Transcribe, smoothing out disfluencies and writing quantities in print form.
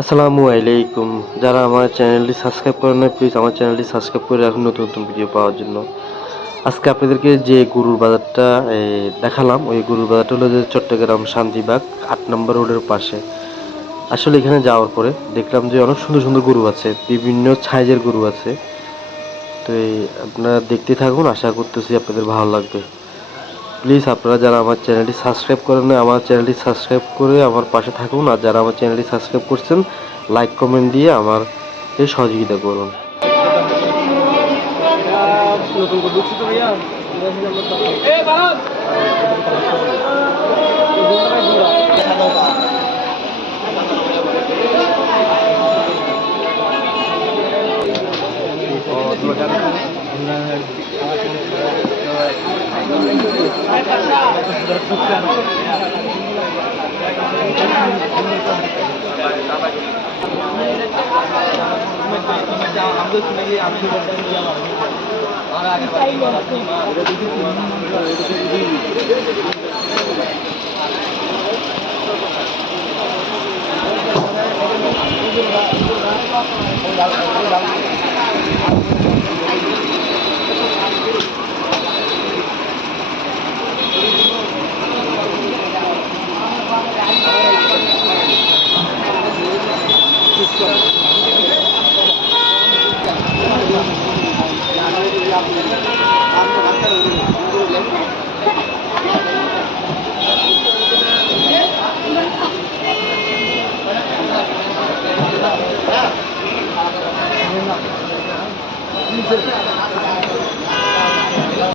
আসসালামু আলাইকুম। যারা আমার চ্যানেলটি সাবস্ক্রাইব করেন নাই, প্লিজ আমার চ্যানেলটি সাবস্ক্রাইব করে রাখুন নতুন নতুন ভিডিও পাওয়ার জন্য। আজকে আপনাদেরকে যে গরুর বাজারটা দেখালাম, ওই গরুর বাজারটা হলো যে চট্টগ্রাম শান্তিবাগ ৮ নম্বর রোডের পাশে। আসলে এখানে যাওয়ার পরে দেখলাম যে অনেক সুন্দর সুন্দর গরু আছে, বিভিন্ন সাইজের গরু আছে। তো আপনারা দেখতে থাকুন, আশা করতেছি আপনাদের ভালো লাগবে। প্লিজ আপনারা যারা আমার চ্যানেলটি সাবস্ক্রাইব করেন না, আমার চ্যানেলটি সাবস্ক্রাইব করে আমার পাশে থাকুন। আর যারা আমার চ্যানেলটি সাবস্ক্রাইব করছেন, লাইক কমেন্ট দিয়ে আমাকে সহযোগিতা করুন।